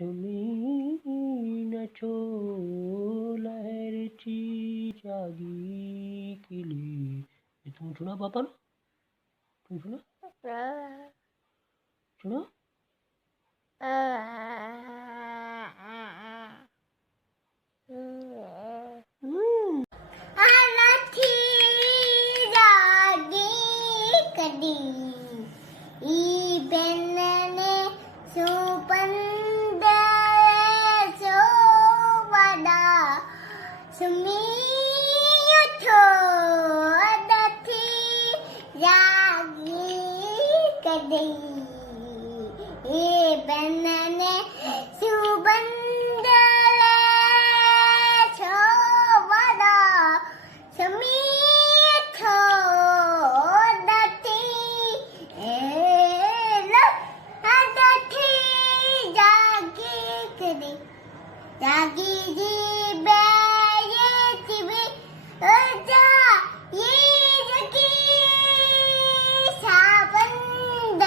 चुनी न छो लहर ची जागी किली. तुम सुना पापा ना? तुम सुना? सुना? जागी जी बैठी भी जा ये जगी साबंद